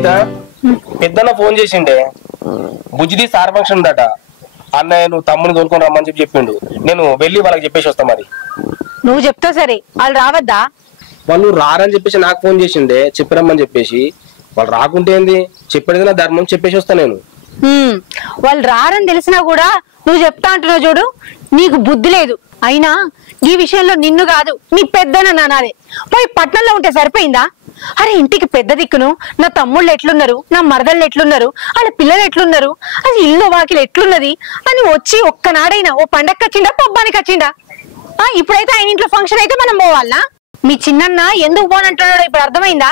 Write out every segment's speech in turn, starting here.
గీత పెద్దన్న phone చేసిండే బుజ్జిది sir function ఉందట అన్నయ్య నువ్వు తమ్ముని తోలుకొని రమ్మని చెప్పిండు నేను వెళ్ళి వాళ్ళకి చెప్పేసి వస్తా మరి నువ్వు చెప్తావు సరే వాళ్ళు రావద్దా వాళ్ళు రారని చెప్పేసి నాకు ఫోన్ చేసిండే చెప్పిరమ్మని చెప్పేసి వాళ్ళు రాకుంటే ఏంది చెప్పేది నా ధర్మం చెప్పేసి వస్తా నేను వాళ్ళు రారని తెలిసినా కూడా నువ్వు చెప్తా అంటున్నావు చూడు నీకు బుద్ధి లేదు అయినా ఈ విషయంలో నిన్ను కాదు నీ పెద్దన నానాలే పోయి పట్నంలో ఉంటే సరిపోయిందా అరే ఇంటికి పెద్ద దిక్కును నా తమ్ముళ్ళు ఎట్లున్నారు నా మరదళ్ళు ఎట్లున్నారు వాళ్ళ పిల్లలు ఎట్లున్నారు అది ఇల్లు వాకిలు ఎట్లున్నది అని వచ్చి ఒక్కనాడైనా ఓ పండగకి వచ్చిండా పబ్బానికి వచ్చిండా ఇప్పుడైతే ఆయన ఇంట్లో ఫంక్షన్ అయితే మనం పోవాలా మీ చిన్నన్న ఎందుకు పోనంటున్నాడో ఇప్పుడు అర్థమైందా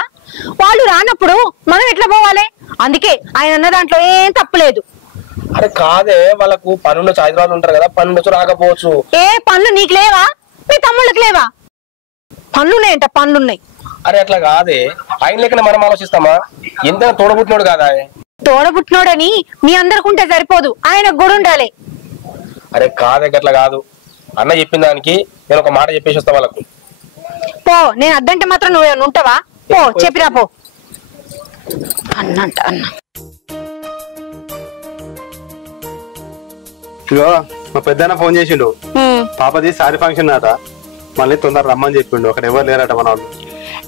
వాళ్ళు రానప్పుడు మనం ఎట్లా పోవాలి అందుకే ఆయన అన్న దాంట్లో ఏం తప్పులేదు అరే కాదే వాళ్ళకు పనులు హైదరాబాద్ ఉంటారు కదా పనులు రాకపోవచ్చు ఏ పనులు నీకు లేవా మీ తమ్ముళ్ళకి లేవా పనులున్నాయంట పనులున్నాయి అరే అట్లా కాదే ఆయన లెక్కన మనం ఆలోచిస్తామా ఎంత తోడబుట్టినోడు కాదా తోడబుట్టినోడని మీ అందరికుంటే సరిపోదు ఆయన కూడా ఉండాలి అరే కాదే అట్లా కాదు అన్న చెప్పిన దానికి నేను ఒక మాట చెప్పేసి వస్తా వాళ్ళకు పో నేను అద్దంటే మాత్రం నువ్వు ఉంటావా పో చెప్పిరా పో అన్నంట అన్న ఇగో మా పెద్దన్న ఫోన్ చేసిండు పాపది సారీ ఫంక్షన్ అట మళ్ళీ తొందర రమ్మని చెప్పిండు అక్కడ ఎవరు లేరట మన వాళ్ళు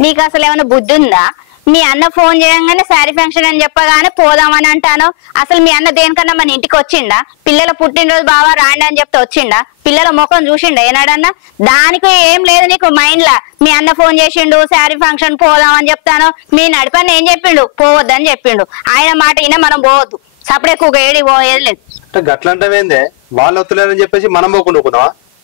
నీకు అసలు ఏమైనా బుద్ధి ఉందా మీ అన్న ఫోన్ చేయగానే శారీ ఫంక్షన్ అని చెప్పగానే పోదామని అంటాను అసలు మీ అన్న దేనికన్నా మన ఇంటికి వచ్చిండా పిల్లల పుట్టినరోజు బావా రాండి అని చెప్తే వచ్చిండా పిల్లల ముఖం చూసిండా ఏనాడన్నా దానికి ఏం లేదు నీకు మైండ్ లా మీ అన్న ఫోన్ చేసిండు శారీ ఫంక్షన్ పోదామని చెప్తాను మీ నడిపని ఏం చెప్పిండు పోవద్దని చెప్పిండు ఆయన మాట అయినా మనం పోవద్దు సపడెక్కువ ఏడి పోయేది లేదు అంటే గట్లంటవేందే వాళ్ళు వస్తులేరని చెప్పేసి మనం పోకుండా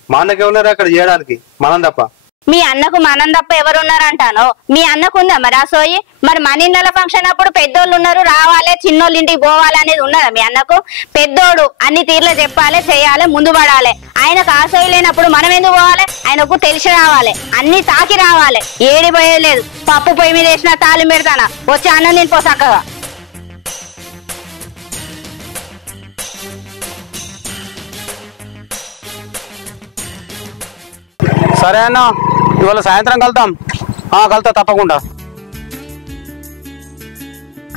మా అన్నకి ఎవరు అక్కడ చేయడానికి మనం తప్ప మీ అన్నకు మనం తప్ప ఎవరున్నారంటాను మీ అన్నకు ఉందా మరి ఆ సోయి మరి మన ఇళ్ళ ఫంక్షన్ అప్పుడు పెద్దోళ్ళు ఉన్నారు రావాలి చిన్నోళ్ళు ఇంటికి పోవాలి అనేది ఉన్నదా మీ అన్నకు పెద్దోడు అన్ని తీర్లు చెప్పాలి చేయాలి ముందు పడాలి ఆయనకు ఆ సోయి లేనప్పుడు మనం ఎందుకు పోవాలి ఆయనకు తెలిసి రావాలి అన్ని తాకి రావాలి ఏడి పోయలేదు పప్పు పొయ్యి మీద వేసిన తాళం పెడతానా వచ్చి అన్నం తినిపో చక్కగా సరే అన్న ఇవాళ సాయంత్రం కలుద్దాం కలుతా తప్పకుండా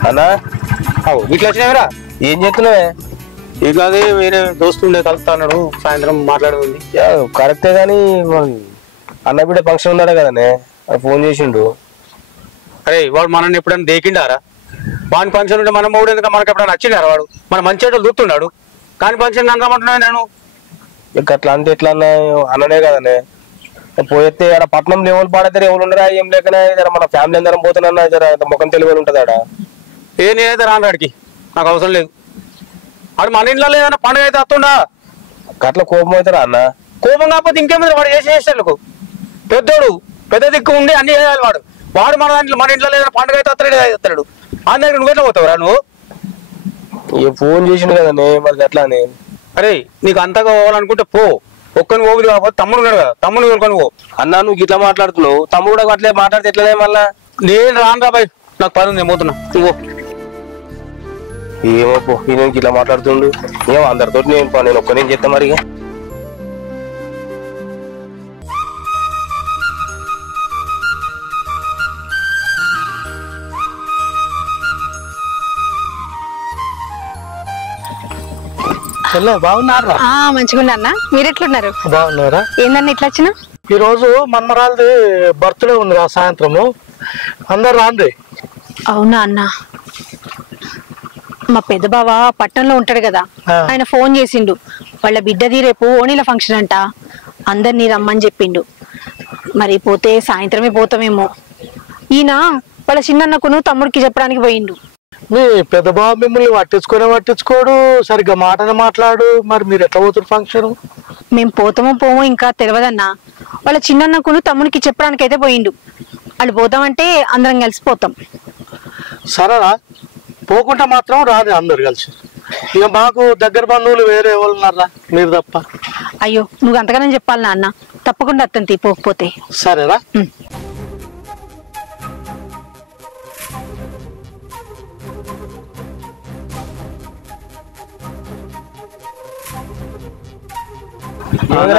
అన్నా ఇట్లా వచ్చినావిరా ఏం చెప్తున్నావే ఇక అది వేరే దోస్తుండే కలుస్తా అన్నాడు సాయంత్రం మాట్లాడుతుంది కరెక్టే గాని అన్న బిడ్డ ఫంక్షన్ ఉన్నాడు కదనే ఫోన్ చేసిండు అరే వాడు మనల్ని ఎప్పుడైనా దేకిండారా వాని ఫంక్షన్ ఉంటే మనం మూడు ఎందుకు మనకి ఎప్పుడైనా నచ్చిండారా వాడు మన మంచి దూతున్నాడు కానీ ఫంక్షన్ అనరామంటున్నాను నేను అట్లా అంటే ఎట్లా అన్నా అన్ననే కదనే పోతే ఆడ పట్నం ఎవరు పాడతారు ఎవరు ఉండరా ఏం లేకనే మన ఫ్యామిలీ అందరం పోతున్నా ముఖం తెలివి ఉంటుంది ఆడ నేనైతే రాను ఆడికి నాకు అవసరం లేదు ఆడు మన ఇంట్లో ఏదైనా పండుగ అయితే వస్తుండా అట్లా కోపం అవుతారా అన్న కోపం కాకపోతే ఇంకేమైంది వాడు చేసేసాడు పెద్దోడు పెద్ద దిక్కు ఉండి అన్ని చేయాలి వాడు వాడు మన ఇంట్లో ఏదైనా పండుగ అయితే వస్తాడు ఆయన దగ్గర నువ్వెట్లా పోతావురా నువ్వు ఫోన్ చేసిండు కదనే మరి అట్లా అని అరే నీకు అంతగా పోవాలనుకుంటే పో ఒక్కని పోగులు కాకపోతే తమ్ముడు ఉన్నాడు కదా తమ్ముడు కోరుకొని పో అన్నా నువ్వు ఇట్లా మాట్లాడుతున్నావు తమ్ముడు కూడా అట్లే మాట్లాడితే ఎట్లనే మళ్ళా నేను రాను రా బాయ్ నాకు పని ఉంది పోతున్నా నువ్వు ఏమో పో నేను ఇట్లా మాట్లాడుతుండు ఏమో అందరితో నేను ఒక్కనే చేస్తా మరి బాగున్నారా మంచిగున్నా మీరెట్లున్నారు బాగున్నారా ఏందన్నా ఇట్లా వచ్చినా ఈ రోజు మన్మరాలది బర్త్డే ఉంది సాయంత్రము అందరు రాండి అవునా అన్న మా పెద్ద బావ పట్టణంలో ఉంటాడు కదా ఆయన ఫోన్ చేసిండు వాళ్ళ బిడ్డది రేపు ఓణీల ఫంక్షన్ అంట అందరినీ రమ్మని చెప్పిండు మరి పోతే సాయంత్రమే పోతామేమో ఈయన వాళ్ళ చిన్నన్నకును తమ్ముడికి చెప్పడానికి పోయిండు మీ పెద్ద బావ మిమ్మల్ని పట్టించుకోడు సరిగ్గా మాటనే మాట్లాడు మరి మీరు ఎట్లా పోతున్నారు ఫంక్షన్ మేము పోతామో పోమో ఇంకా తెలియదన్నా వాళ్ళ చిన్నన్నకును తమ్ముడికి చెప్పడానికి అయితే పోయిండు వాళ్ళు పోతామంటే అందరం కలిసిపోతాం సరేనా పోకుండా మాత్రం రాదు అందరు కలిసి ఇక మాకు దగ్గర బంధువులు వేరే ఎవరు ఉన్నారా మీరు తప్ప అయ్యో నువ్వు అంతగానే చెప్పాలి నాన్న తప్పకుండా అత్తంతి పోకపోతే సరేనా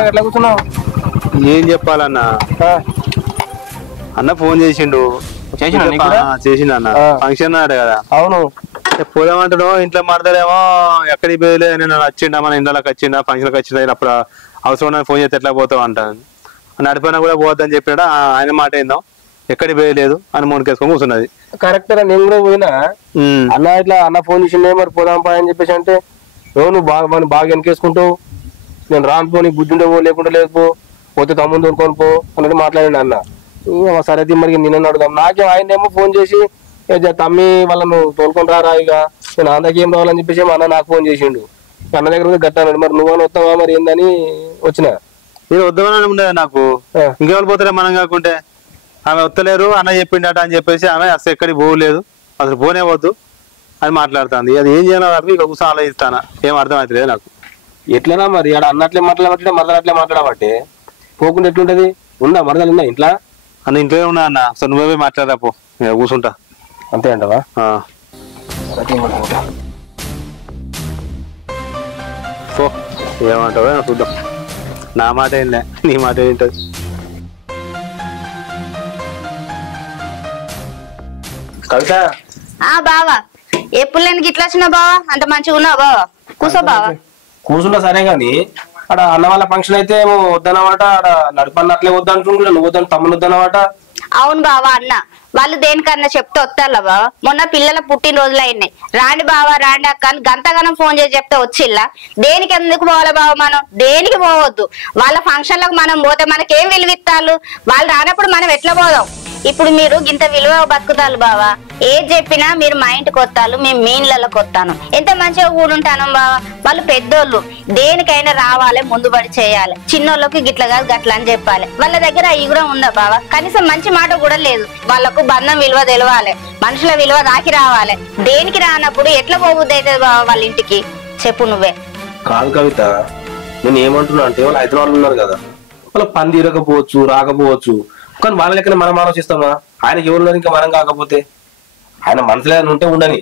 ఎట్లా కూర్చున్నావు ఏం చెప్పాలన్నా అన్న ఫోన్ చేసిండు చేసిన నీకు కూడా? చేసిండు అన్న ఫంక్షన్ అన్నాడు కదా. అవును పోదామంటాడు ఇంట్లో మాట్లాడేమో ఎక్కడికి పోయలే నేను వచ్చిండా మన ఇంట్లోకి వచ్చిండా ఫంక్షన్కి వచ్చిండా అప్పుడు అవసరం ఫోన్ చేస్తే ఎట్లా పోతావు అంటాను. నడిపోయినా కూడా పోద్దని చెప్పాడు. ఆయన మాట ఏందాం ఎక్కడికి పోయలేదు అని మూడుకేసుకొని కూర్చున్నది. కరెక్ట్ రా. నేను కూడా పోయినా అన్న ఇట్లా అన్న ఫోన్ చేసిండే మరి పోదాం పా అని చెప్పేసి అంటే నువ్వు బాగా వెనకేసుకుంటావు నేను రాను నీకు బుద్ధి ఉండే పో లేకుండా లేకపో పోతే తమ్ముడు తోలుకొని పో అన్నట్టు మాట్లాడండి అన్న. సరే మరి నిన్న అడుగుదాం. నాకే ఆయన ఏమో ఫోన్ చేసి తమ్మి వాళ్ళను తోలుకొని రా ఇక నేను అందరికి ఏం రావాలని చెప్పేసి అన్న నాకు ఫోన్ చేసిండు. అన్న దగ్గర గట్టాడు మరి నువ్వని వస్తావా మరి ఏందని వచ్చిన. నేను వద్దామని ఉండేది నాకు ఇంకెవరు పోతారే మనం కాకుంటే. ఆమె వస్తలేరు అన్న చెప్పిండట అని చెప్పేసి ఆమె అసలు ఎక్కడికి పోలేదు అసలు పోనే వద్దు అని మాట్లాడుతుంది. అది ఏం చేయాలి ఇక కూర్చొని ఆలోచిస్తానా ఏం అర్థం అవుతలేదు నాకు. ఎట్లనా మరి ఆడ అన్నట్లే మాట్లాడబట్టే మరదలు అట్లే మాట్లాడబట్టే పోకుండా ఎట్లుంటది. ఉందా మరదలు ఉందా ఇంట్లో? అన్న ఇంట్లోనే ఉన్నా అన్న. అసలు నువ్వే మాట్లాడరా పో కూర్చుంటా. అంతే అంటవా? పో ఏమంటావో చూద్దాం. నా మాట ఏంలే నీ మాట ఏంటది. కవిత బావా ఎప్పుడు లేని గిట్లా వచ్చినా బావా అంత మంచిగా ఉన్నావు బావా కూసో బావా. కూర్చుంటా సరే గాని అక్కడ అన్న వాళ్ళ ఫంక్షన్ అయితే ఏమో వద్దనమాట. ఆడ నడిపన్నట్లే వద్దంటుండే నువ్వు వద్దని తమ్ముడు వద్దనమాట. అవును బావా అన్న వాళ్ళు దేనికన్నా చెప్తే వస్తారా బావా. మొన్న పిల్లల పుట్టినరోజులు అయినాయి రాండి బావా రాండి అక్క అని గంతగానం ఫోన్ చేసి చెప్తే వచ్చిల్లా. దేనికి ఎందుకు పోవాలి బావా మనం దేనికి పోవద్దు. వాళ్ళ ఫంక్షన్లకు మనం పోతే మనకేం విలువిస్తారు. వాళ్ళు రానప్పుడు మనం ఎట్లా పోదాం. ఇప్పుడు మీరు ఇంత విలువ బతుకుతారు బావా. ఏది చెప్పినా మీరు మా ఇంటికి వస్తారు మేము మీ ఇళ్ళకి వస్తాను. ఎంత మంచిగా కూడుంటాను బావా. వాళ్ళు పెద్దోళ్ళు దేనికైనా రావాలి ముందు పడి చేయాలి. చిన్నోళ్ళకి గిట్ల కాదు గట్ల అని చెప్పాలి. వాళ్ళ దగ్గర అవి కూడా ఉందా బావా. కనీసం మంచి మాట కూడా లేదు. వాళ్ళకు బంధం విలువ తెలవాలి మనుషుల విలువ దాకి రావాలి. దేనికి రానప్పుడు ఎట్లా పోబుద్ది అవుతుంది బావా వాళ్ళ ఇంటికి చెప్పు నువ్వే. కాదు కవిత నేను ఏమంటున్నా అంటే వాళ్ళు హైదరాబాద్ ఉన్నారు కదా వాళ్ళ పని తీరకపోవచ్చు రాకపోవచ్చు కానీ వాళ్ళ లెక్కనే మనం ఆలోచిస్తామా. ఆయనకి ఎవరు ఇంకా మనం కాకపోతే ఆయన మనసులో ఏదైనా ఉంటే ఉండని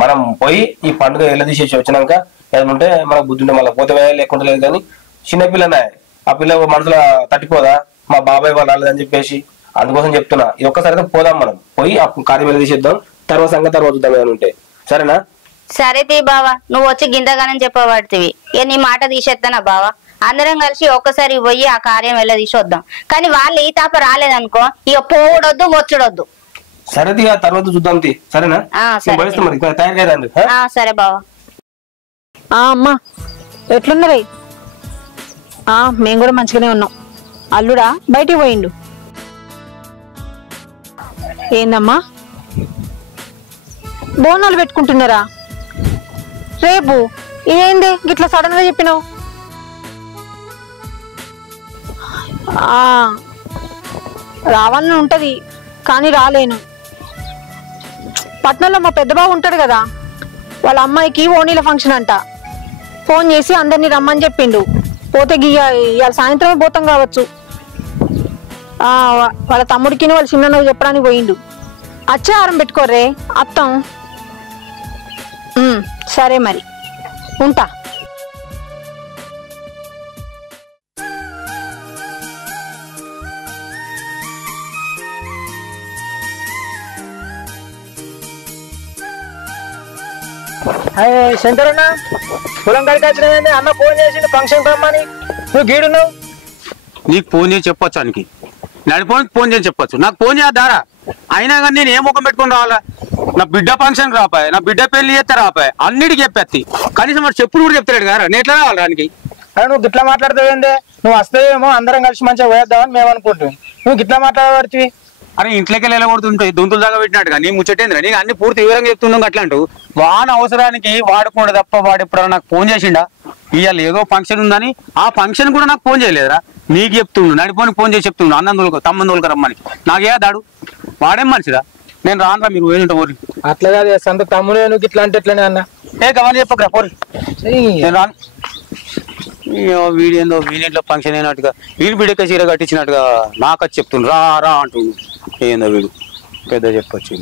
మనం పోయి ఈ పండుగ ఎల్లదీసేసి వచ్చినాక ఏదైనా ఉంటే మనకు బుద్ధి ఉంటే మళ్ళీ పోతే లేకుండా లేదు. కానీ చిన్నపిల్లనే ఆ పిల్ల మనసులో తట్టిపోదా మా బాబాయ్ వాళ్ళు రాలేదని చెప్పేసి. అందుకోసం చెప్తున్నా ఇది ఒక్కసారిగా పోదాం మనం పోయి ఆ కార్యం ఎల్లదీసేద్దాం. తర్వాత సంగతి తర్వాత చూద్దాం ఏమైనా ఉంటే. సరేనా? సరే తీ బావా నువ్వు వచ్చి గింతగానని చెప్పబడుతుంది ఇక నీ మాట తీసేస్తానా బావా. అందరం కలిసి ఒక్కసారి పోయి ఆ కార్యం వెళ్ళ తీసొద్దాం. కానీ వాళ్ళు ఈ తాప రాలేదనుకో ఇక పోవడొద్దు వచ్చుడొద్దు. సరే తర్వాత చూద్దాం. సరేనా? సరే బావా. అమ్మా ఎట్లున్నరే? మేము కూడా మంచిగానే ఉన్నాం. అల్లుడా బయటికి పోయిండు. ఏందమ్మా బోనాలు పెట్టుకుంటున్నారా రేపు? ఇదేంది గిట్లా సడన్ గా చెప్పినావు? రావాలని ఉంటది కానీ రాలేను. పట్నంలో మా పెద్ద బాబు ఉంటాడు కదా వాళ్ళ అమ్మాయికి ఓణీల ఫంక్షన్ అంట. ఫోన్ చేసి అందరినీ రమ్మని చెప్పిండు. పోతే ఇవాళ సాయంత్రమే పోతాం కావచ్చు. వాళ్ళ తమ్ముడికి వాళ్ళ చిన్న చెప్పడానికి పోయిండు. వచ్చే వారం పెట్టుకోర్రే అత్తం. సరే మరి ఉంటా. శంకర్ అన్న పొలం కాడికి వచ్చిన అన్న ఫోన్ చేసి ఫంక్షన్ రమ్మని నువ్వు గీడున్నావు. నీకు ఫోన్ చేసి చెప్పొచ్చు అనికి నడిపోనికి ఫోన్ చేసి చెప్పొచ్చు. నాకు ఫోన్ చేద్దారా అయినా కానీ నేను ఏ ముఖం పెట్టుకుని రావాలా. నా బిడ్డ ఫంక్షన్ రాపాయి నా బిడ్డ పెళ్లి చేస్తే రాపాయి అన్నిటికి చెప్పేస్తి. కనీసం మరి చెప్పుడు కూడా చెప్తాడు కదా నేను ఎట్లా రావాలి దానికి. అరే నువ్వు గిట్లా మాట్లాడతావేందే. నువ్వు వస్తావేమో అందరం కలిసి మంచిగా పోయేద్దామని మేము అనుకుంటాం. నువ్వు గిట్లా మాట్లాడబడుతుంది. అరే ఇంట్లోకి వెళ్ళగొడుతుంటాయి దొంతులు దాకా పెట్టినట్టుగా నీ ముచ్చటేంద్రా. నీకు అన్ని పూర్తి వివరంగా చెప్తున్నాం అట్లాంటూ వాన అవసరానికి వాడుకోండి తప్ప వాడు ఎప్పుడన్నా నాకు ఫోన్ చేసిండా. ఇవాళ ఏదో ఫంక్షన్ ఉందని ఆ ఫంక్షన్ కూడా నాకు ఫోన్ చేయలేదురా. నీకు చెప్తుండు నడిపోనికి ఫోన్ చేసి చెప్తుండు అన్నందులకు తమ్మందులకు రమ్మని. నాకే దాడు వాడేం మనిషిరా. నేను రానురా మీరు ఏదంటే ఊరి అట్లా కాదు సంత తమ్ముడు నువ్వు ఇట్లా అంటే ఎట్లనే అన్న గమని చెప్పకరా పోరి నేను రాను. వీడేందో వీనింట్లో ఫంక్షన్ అయినట్టుగా వీడు బిడ్డక చీర కట్టించినట్టుగా నాకు వచ్చి చెప్తుండు రా రా అంటుండు. ఏందో వీడు పెద్ద చెప్పొచ్చు.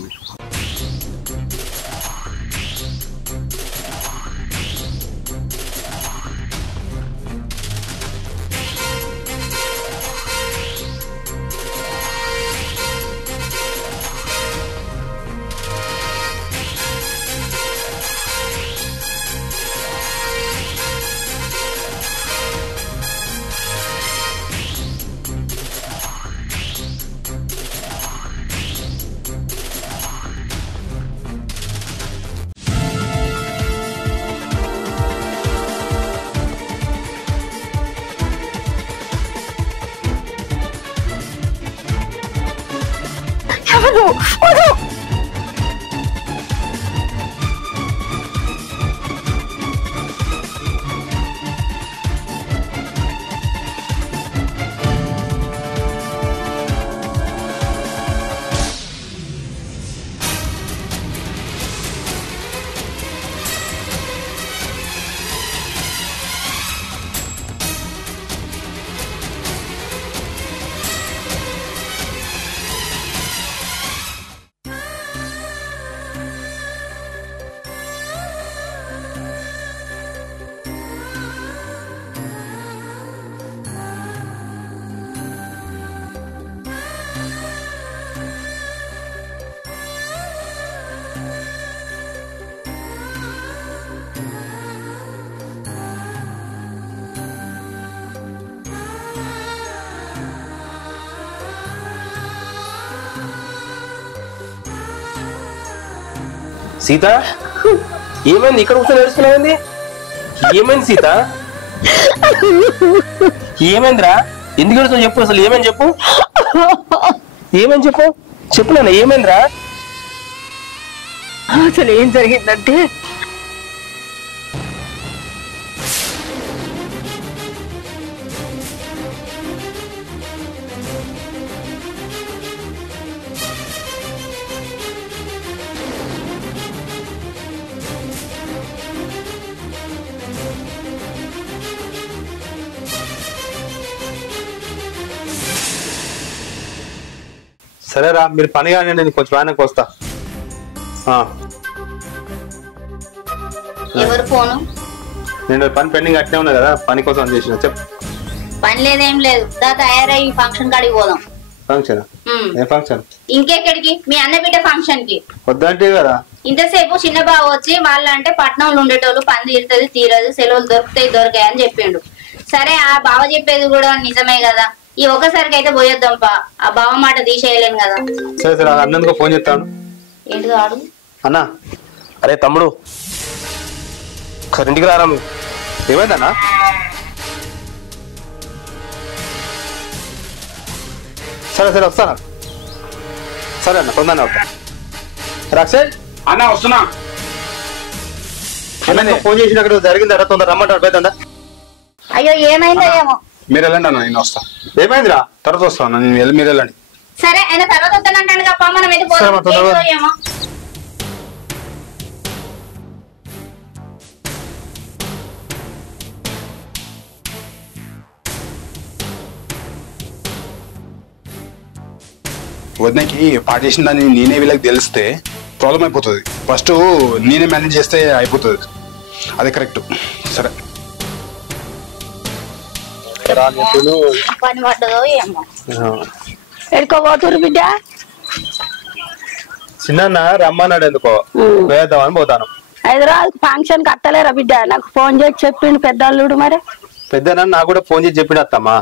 సీత ఏమైంది? ఇక్కడ కూర్చొని ఏడుస్తున్నాయింది? ఏమైంది సీత? ఏమైందిరా? ఎందుకు ఏడుస్తావు చెప్పు, అసలు ఏమైంది చెప్పు, ఏమైంది చెప్పు, చెప్పు నాన్న ఏమైందిరా? అసలు ఏం జరిగిందంటే సరేరా మీరు పని కానీ నేను కొంచెం ఆయనకు వస్తా. ఎవరు ఫోను? నేను పని పెండింగ్ అట్నే ఉన్నా కదా, పని కోసం చేసిన. చెప్పు. పని లేదేం లేదు, దా తయారయ్యి ఫంక్షన్ కాడికి పోదాం. ఫంక్షన్? ఏ ఫంక్షన్? ఇంకెక్కడికి? మీ అన్న బిడ్డ ఫంక్షన్ కి. వద్దంటే కదా. ఇంతసేపు చిన్న బావ వచ్చి వాళ్ళంటే పట్నంలో ఉండేటోళ్ళు పని తీరుతుంది తీరదు, సెలవులు దొరుకుతాయి దొరికాయి అని చెప్పిండు. సరే ఆ బావ చెప్పేది కూడా నిజమే కదా, ఈ ఒక్కసారికి అయితే పోయొద్దాంపా, ఆ బావ మాట తీసేయలేను కదా. సరే సరే అన్నందుకు ఫోన్ చేస్తాను. ఏంటిదో ఆడు అన్నా. అరే తమ్ముడు ఒకసారి ఇంటికి రారా. ఏమైందన్నా? సరే సరే వస్తాను. సరే అన్న తొందరనే వస్తా. రాక్షే అన్న వస్తున్నా. ఫోన్ చేసి అక్కడ జరిగిందా? తొందర రమ్మంటాడు పోతుందా? అయ్యో ఏమైందో ఏమో. మీరు వెళ్ళండి అన్న, నేను వస్తా. ఏమైందిరా? తర్వాత వస్తాను, మీరు వెళ్ళండి. సరే ఆయన తర్వాత వస్తానంటాడు కప్ప, మనం అయితే పోదాం. ఏమో వదినకి పార్టీ చేసిన దాన్ని నేనే వీళ్ళకి తెలిస్తే ప్రాబ్లం అయిపోతుంది. ఫస్ట్ నేనే మేనేజ్ చేస్తే అయిపోతుంది, అది కరెక్ట్. సరే పని పడ్డదో ఏమో. ఎడుకోబోతురు బిడ్డ? చిన్న రమ్మన్నాడు, ఎందుకో వేద్దామని పోతాను. హైదరాబాద్ ఫంక్షన్ కట్టలేరా బిడ్డ? నాకు ఫోన్ చేసి చెప్పిండు పెద్దల్లుడు. మరి పెద్దనా నాకు కూడా ఫోన్ చేసి చెప్పిన అత్తమ్మా,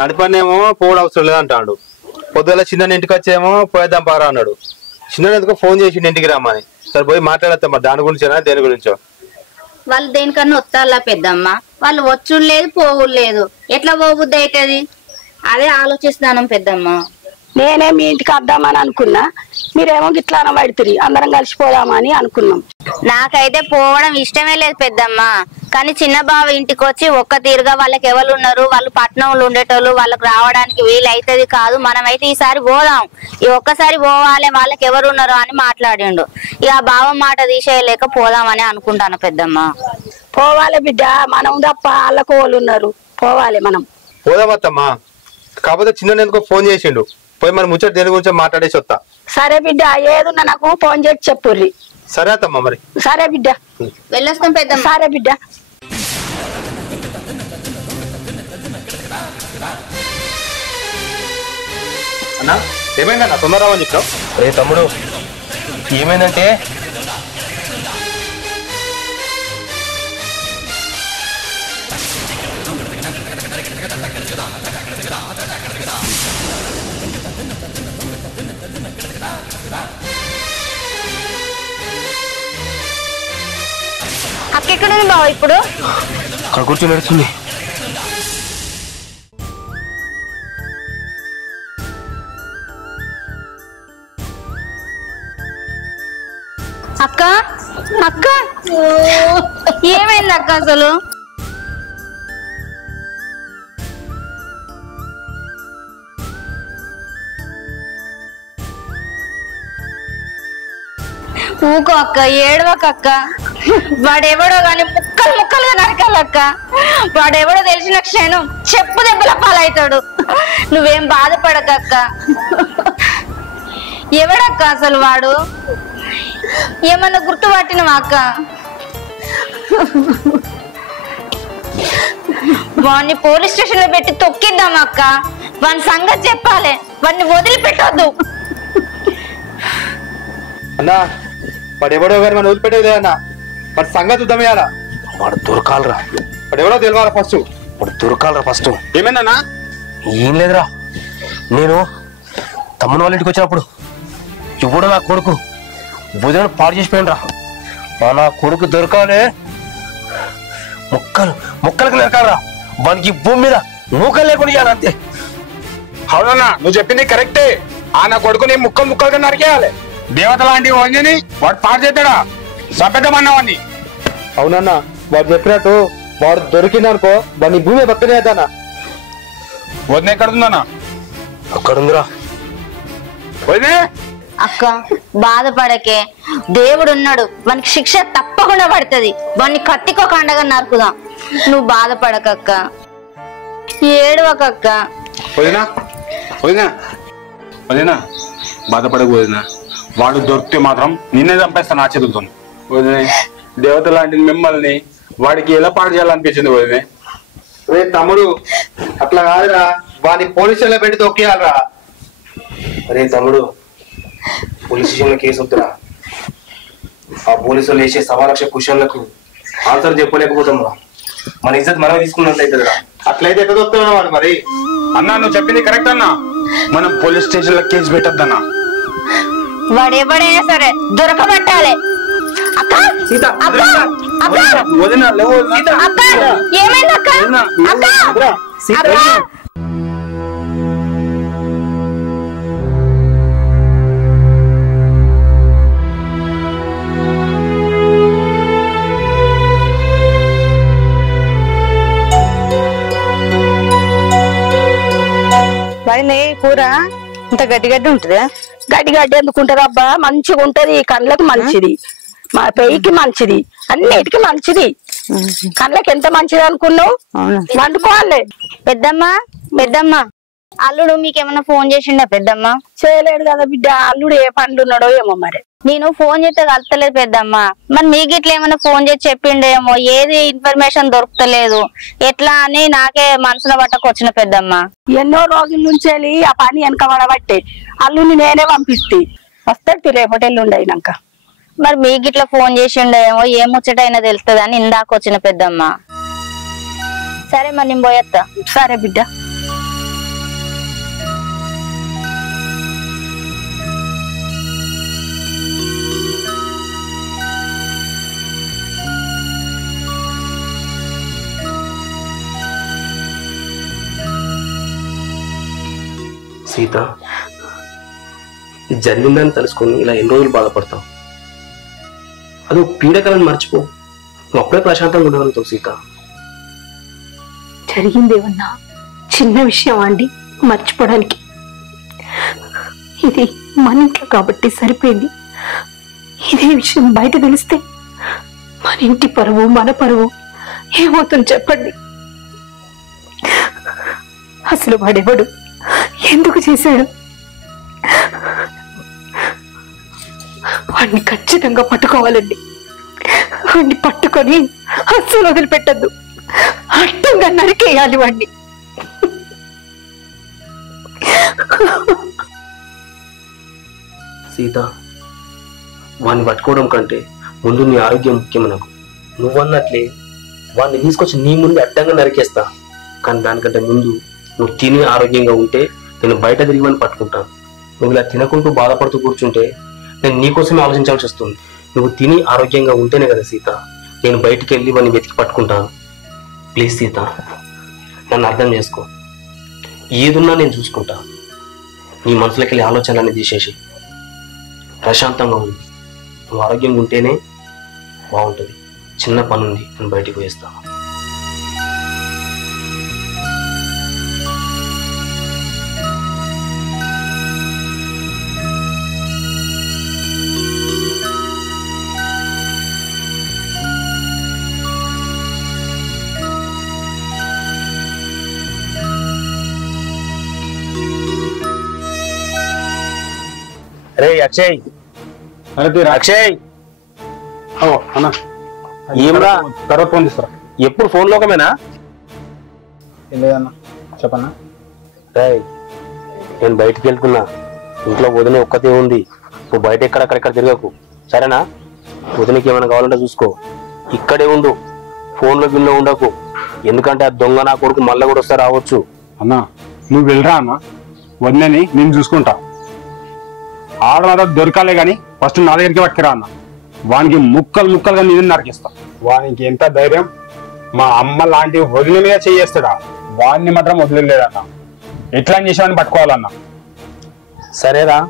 నడిపనేమో పోవడం అవసరం లేదంటాడు. పొద్దుల చిన్న ఇంటికి వచ్చేమో పోయేద్దాం పారా అన్నాడు. చిన్న ఎందుకో ఫోన్ చేసి ఇంటికి రమ్మని. సరే పోయి మాట్లాడతామ్మా, దాని గురించేనా దేని గురించో. వాళ్ళు దేనికన్నా వస్తాలా పెద్దమ్మ? వాళ్ళు వచ్చుడు లేదు పోవుడు లేదు, ఎట్లా పోబుద్ది అవుతుంది? అదే ఆలోచిస్తాను పెద్దమ్మ. నేనే మీ ఇంటికి వద్దామని అనుకున్నా, మీరేమో గిట్లా పడుతుంది, అందరం కలిసిపోదామని అనుకున్నాం. నాకైతే పోవడం ఇష్టమే లేదు పెద్దమ్మ, కానీ చిన్న బావ ఇంటికి వచ్చి ఒక్క తీరుగా వాళ్ళకి ఎవరు ఉన్నారు, వాళ్ళు పట్నంలో ఉండేటోళ్ళు, వాళ్ళకి రావడానికి వీలు అవుతుంది కాదు, మనమైతే ఈసారి పోదాం, ఈ ఒక్కసారి పోవాలి, వాళ్ళకి ఎవరు ఉన్నారు అని మాట్లాడిండు. ఇక ఆ బావ మాట తీసేయలేక పోదామని అనుకుంటాను పెద్దమ్మ. పోవాలి బిడ్డ, మనం తప్ప వాళ్ళకు వాళ్ళు ఉన్నారు, పోవాలి మనం. పోదామత్తమ్మా, కాకపోతే చిన్న ఎందుకో ఫోన్ చేసిండు, పోయి మరి ముచ్చట దేని గురించో మాట్లాడేసి వస్తా. సరే బిడ్డ, ఏదున్నా నాకు ఫోన్ చేసి చెప్పుర్రి. సరే అత్తమ్మా మరి. సరే బిడ్డ, వెళ్ళొస్తాం పెద్దమ్మ. సరే బిడ్డ. అన్నా ఏమైందన్నా తొందర రావని చెప్పావు? అరే తమ్ముడు ఏమైందంటే అక్క ఎక్కడుంది బావ ఇప్పుడు? అక్కడ కూర్చొని నడుస్తుంది. అక్క అక్క ఏమైంది అక్క అసలు? ఊకో అక్క, ఏడవకక్క. వాడెవడో గాని ముక్కలు ముక్కలుగా నరకాలక్క. వాడెవడో తెలిసిన క్షణం చెప్పు దెబ్బల పాలవుతాడు. నువ్వేం బాధపడకక్క. ఎవడక్క అసలు వాడు? ఏమన్నా గుర్తుపట్టినవా అక్క? వాడిని పోలీస్ స్టేషన్ లో పెట్టి తొక్కిద్దాం అక్క. వాని సంగతి చెప్పాలి, వాడిని వదిలిపెట్టొద్దు. అన్నా వాడు ఎవడో కానీ మనం వదిలిపెట్టేది అన్న. వాడి సంగతి చూద్దామేయాలా? వాడు దొరకాలరా. వాడు ఎవడో తెలియాలి ఫస్ట్. వాడు దొరకాలరా ఫస్ట్. ఏమైందన్నా? ఏం లేదురా, నేను తమ్ముని వాళ్ళ ఇంటికి వచ్చినప్పుడు ఇప్పుడు నా కొడుకు భోజనం పాడు చేసిపోయాను రా. నా కొడుకు దొరకాలే, ముక్కలకు నరకాలరా. వానికి భూమి మీద నూకలు లేకుండా చేయాలి అంతే. అవునన్నా, నువ్వు చెప్పింది కరెక్టే. ఆ నా కొడుకుని ముక్కలుగా నరికేయాలి. దేవత లాంటి వంజని వాడు పాడు చేస్తాడా? సభ్యతమన్నవాడిని. అవునన్నా, వాడు చెప్పినట్టు వాడు దొరికిందనుకో వాడిని భూమి పక్కనేద్దానా. వదిన ఎక్కడుందన్నా? అక్కడుందిరా. వదినే అక్క బాధపడకే, దేవుడు ఉన్నాడు. వానికి శిక్ష తప్పకుండా పడుతుంది. వాడిని కత్తికొక అండగా నరుకుదాం. నువ్వు బాధపడకక్క, ఏడవకక్క. వదినా వదినా వదినా బాధపడకు వదినా. వాడు దొరికితే మాత్రం నిన్నే చంపేస్తా నా చేతులతో. వదినే, దేవత లాంటి మిమ్మల్ని వాడికి ఎలా పాడు చేయాలనిపించింది వదినే? రే తమ్ముడు, అట్లా కాదురా, వాడిని పోలీస్ స్టేషన్ లో పెట్టి తొక్కేయాలరా. అరే తమ్ముడు, పోలీస్ స్టేషన్ లో కేసు వద్దురా. ఆ పోలీసులు వేసే 1,00,000 క్వశ్చన్లకు ఆన్సర్ చెప్పలేకపోతాం రా. మన ఇజ్జత్ మనమే తీసుకున్నట్టు అవుతుందిరా. అట్లయితే ఎట్లా దొరుకుతున్నా వాడు మరి? అన్నా నువ్వు చెప్పింది కరెక్ట్ అన్నా. మనం పోలీస్ స్టేషన్ లో కేసు పెట్టద్దన్నా. వాడు ఎవడైనా సరే దొరకబట్టాలి. అక్క అక్క అక్క వదినా లేవు వదినా. అక్క ఏమైంది అక్క? అక్క అక్క వాడిని కూర ఇంత గడ్డి గడ్డి ఉంటుందా? గడ్డి గడ్డి ఎందుకుంటారు అబ్బా? మంచిగా ఉంటది, కళ్ళకి మంచిది, మా పెయికి మంచిది, అన్నిటికి మంచిది. కళ్ళకి ఎంత మంచిది అనుకున్నావు? వండుకోవాలి. పెద్దమ్మ అల్లుడు మీకేమన్నా ఫోన్ చేసిండా? పెద్దమ్మ చేయలేడు కదా బిడ్డ. అల్లుడు ఏ పనులు ఉన్నాడో ఏమో మరి. నేను ఫోన్ చేస్తే కలుతలేదు పెద్దమ్మ. మరి మీకు ఇట్లా ఏమైనా ఫోన్ చేసి చెప్పిండేమో. ఏది ఇన్ఫర్మేషన్ దొరుకుతలేదు. ఎట్లా అని నాకే మనసులో పట్టకొచ్చిన పెద్దమ్మ. ఎన్నో రోజుల నుంచి ఆ పని వెనక పడబట్టే అల్లుని నేనే పంపిస్తే వస్తాడు రేపటి ఉండయినాక. మరి మీకు ఇట్లా ఫోన్ చేసిండేమో, ఏ ముచ్చటైనా తెలుస్తుంది అని ఇందాక వచ్చిన పెద్దమ్మ. సరే మరి నేను పోయేస్తా. సరే బిడ్డ. సీత, ఇది జరిగిందని తెలుసుకొని ఇలా ఎన్ని రోజులు బాధపడతావు? అది పీడకలను మర్చిపో. నువ్వు అప్పుడే ప్రశాంతంగా ఉండగలుగుతావు సీత. జరిగిందేమన్నా చిన్న విషయం అండి మర్చిపోవడానికి. ఇది మన ఇంట్లో కాబట్టి సరిపోయింది. ఇదే విషయం బయట తెలిస్తే మన ఇంటి పరువు, మన పరువు ఏమవుతుంది చెప్పండి? అసలు వాడెవడు, ఎందుకు చేశాడు? వాడిని ఖచ్చితంగా పట్టుకోవాలండి. వాడిని పట్టుకొని అస్సలు వదిలిపెట్టద్దు. అడ్డంగా నరికేయాలి వాడిని. సీత, వాడిని పట్టుకోవడం కంటే ముందు నీ ఆరోగ్యం ముఖ్యం నాకు. నువ్వన్నట్లే వాడిని తీసుకొచ్చి నీ ముందు అడ్డంగా నరికేస్తా. కానీ దానికంటే ముందు నువ్వు తిని ఆరోగ్యంగా ఉంటే నేను బయట తిరిగివని పట్టుకుంటాను. నువ్వు ఇలా తినకుంటూ బాధపడుతూ కూర్చుంటే నేను నీకోసమే ఆలోచించాల్సి వస్తుంది. నువ్వు తిని ఆరోగ్యంగా ఉంటేనే కదా సీత నేను బయటికి వెళ్ళి వాడిని వెతికి పట్టుకుంటాను. ప్లీజ్ సీత, నన్ను అర్థం చేసుకో. ఏదున్నా నేను చూసుకుంటా. నీ మనసులోకి వెళ్ళి ఆలోచనలన్నీ తీసేసి ప్రశాంతంగా ఉంది. నువ్వు ఆరోగ్యంగా ఉంటేనే బాగుంటుంది. చిన్న పని ఉంది, నేను బయటికి పోయిస్తాను. అరే అక్షయ్, అక్షయ్ అన్న ఏమరా తర్వాత ఫోన్ చేస్తారా? ఎప్పుడు ఫోన్ లోకమేనా? ఏం లేదన్నా, చెప్పన్నా. రాయ్, నేను బయటికి వెళ్తున్నా. ఇంట్లో వదిన ఒక్కతే ఉంది. నువ్వు బయట ఎక్కడెక్కడ తిరగకు, సరేనా? వదినకి ఏమైనా కావాలంటే చూసుకో. ఇక్కడే ఉండు, ఫోన్లో గిన్నె ఉండకు. ఎందుకంటే ఆ దొంగ నా కొడుకు మళ్ళీ కూడా వస్తే రావచ్చు. అన్నా నువ్వు వెళ్ళరా అన్న, వదినని నేను చూసుకుంటా. ఆడ దొరకాలే గాని ఫస్ట్ నా దగ్గరికి పట్టుకురా అన్న. వానికి ముక్కలు ముక్కలుగా నేను నరికిస్తా. వానికి ఎంత ధైర్యం, మా అమ్మ లాంటి వదిలి మీద చేయేస్తాడా? వాడిని మాత్రం వదిలేదన్న. ఎట్లా చేసావని పట్టుకోవాలన్నా. సరేరా,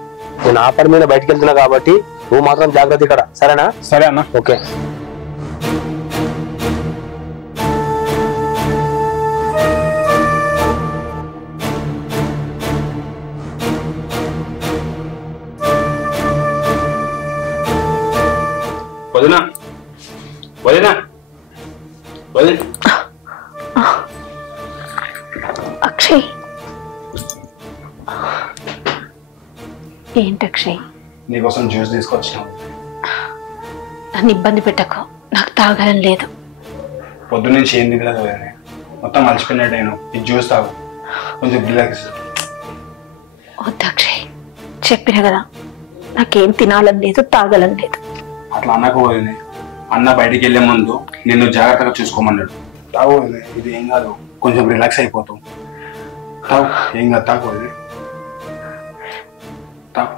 నేను ఆ పని మీద బయటకు వెళ్తున్నా కాబట్టి నువ్వు మాత్రం జాగ్రత్త ఇక్కడ, సరేనా? సరే అన్న. ఓకే. వదినా వదినా వదిన అక్షయ్, ఏంటి అక్షయ్? నీకోసం జ్యూస్ తీసుకొచ్చినావు. నన్ను ఇబ్బంది పెట్టకు, నాకు తాగాలని లేదు. పొద్దు నుంచి ఏం తినలేదు వదిన, మొత్తం మర్చిపోయినట్టు. ఇది జ్యూస్ తాగు, కొంచెం రిలాక్స్. వద్దు అక్షయ్, చెప్పిన కదా నాకేం తినాలని లేదు, తాగాలని లేదు. అట్లా అన్నకు వదిన, అన్న బయటికి వెళ్లే ముందు నిన్ను జాగ్రత్తగా చూసుకోమన్నాడు. తాగు వదిన, ఇది ఏం కాదు, కొంచెం రిలాక్స్ అయిపోతావు. తాగు, ఏం కాదు, తాగు వదిన, తాగు.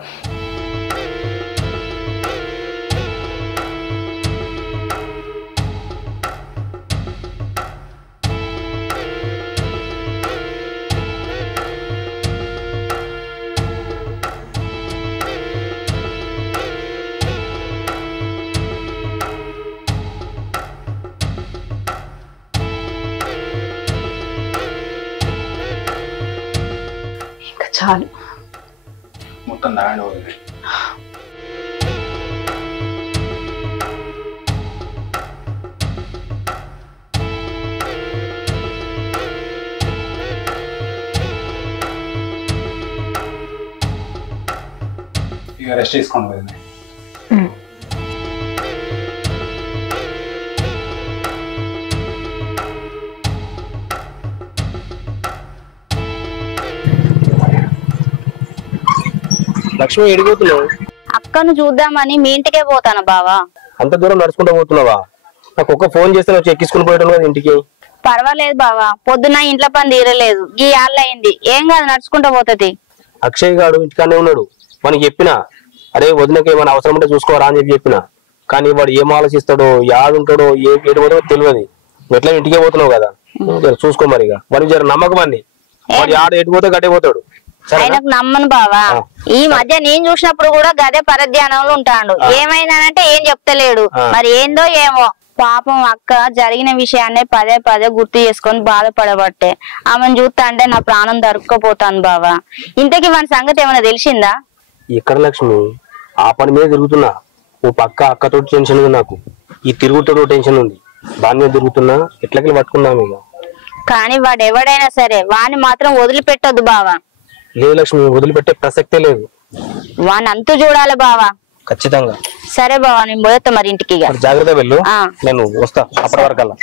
చాలు, మొత్తం తాగండి వదిన. ఇక రెస్ట్ తీసుకోండి వదిన. లక్ష్మి, ఎడిపోతున్నావు? అక్కను చూద్దామని మీ ఇంటికే పోతాను బావా. అంత దూరం నడుచుకుంటూ పోతున్నావా? నాకు ఒక్క ఫోన్ చేస్తే వచ్చి ఎక్కించుకుని పోయటం కదా ఇంటికి. పర్వాలేదు బావా, పొద్దున్న ఇంట్లో పని తీరలేదు, ఈ ఆళ్ళయింది, ఏం కాదు నడుచుకుంటూ పోతుంది. అక్షయ్ గాడు ఇంటికానే ఉన్నాడు. మనకి చెప్పినా, అరే వదినకి ఏమైనా అవసరం ఉంటే చూసుకోరా అని చెప్పినా. కానీ వాడు ఏం ఆలోచిస్తాడో, యాడుంటాడో, ఎటు పోతాడో తెలియదు. ఎట్లా ఇంటికే పోతున్నావు కదా, చూసుకో మరిగా. వాడికి జర నమ్మకం అన్ని, వాడు యాడ ఎటు పోతే గట్టే పోతాడు. ఆయనకు నమ్మను బావా. ఈ మధ్య నేను చూసినప్పుడు కూడా గదే పరధ్యానంలో ఉంటాడు. ఏమైనానంటే ఏం చెప్తలేడు, మరి ఏందో ఏమో. పాపం అక్క జరిగిన విషయాన్ని పదే పదే గుర్తు చేసుకొని బాధపడబట్టే ఆమెను చూస్తా అంటే నా ప్రాణం దొరక్కపోతాను బావా. ఇంతకీ మన సంగతి ఏమైనా తెలిసిందా? ఎక్కడ లక్ష్మి, ఆ పని మీద తిరుగుతున్నా. ఓ పక్క అక్కతో టెన్షన్ ఉంది, నాకు ఈ తిరుగుతో టెన్షన్ ఉంది. దాని మీద తిరుగుతున్నా, ఎట్లకి పట్టుకున్నాము ఇక. కానీ వాడు ఎవడైనా సరే వాడిని మాత్రం వదిలిపెట్టొద్దు బావా. లేదు లక్ష్మి, వదిలిపెట్టే ప్రసక్తే లేదు. వాడిని అంతు చూడాలి బావా. ఖచ్చితంగా. సరే బావా, నేను పోయేస్తా మరి ఇంటికి. జాగ్రత్త వెళ్ళు, నేను వస్తా అప్పటి వరకల్లా.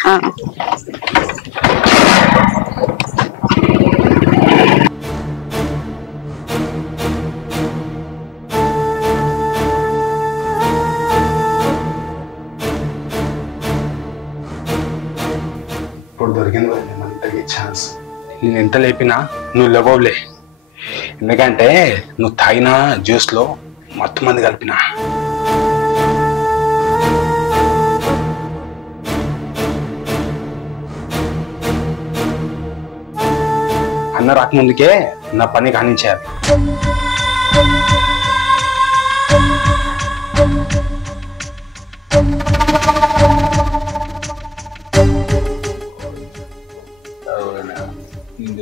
ఇప్పుడు దొరికింది మనకి ఛాన్స్. నేను ఎంత లేపినా నువ్వు లేవలే. ఎందుకంటే నువ్వు తాగిన జ్యూస్ లో మొత్తం మంది కలిపిన. అన్న రాకముందుకే నా పని కానించేయాలి.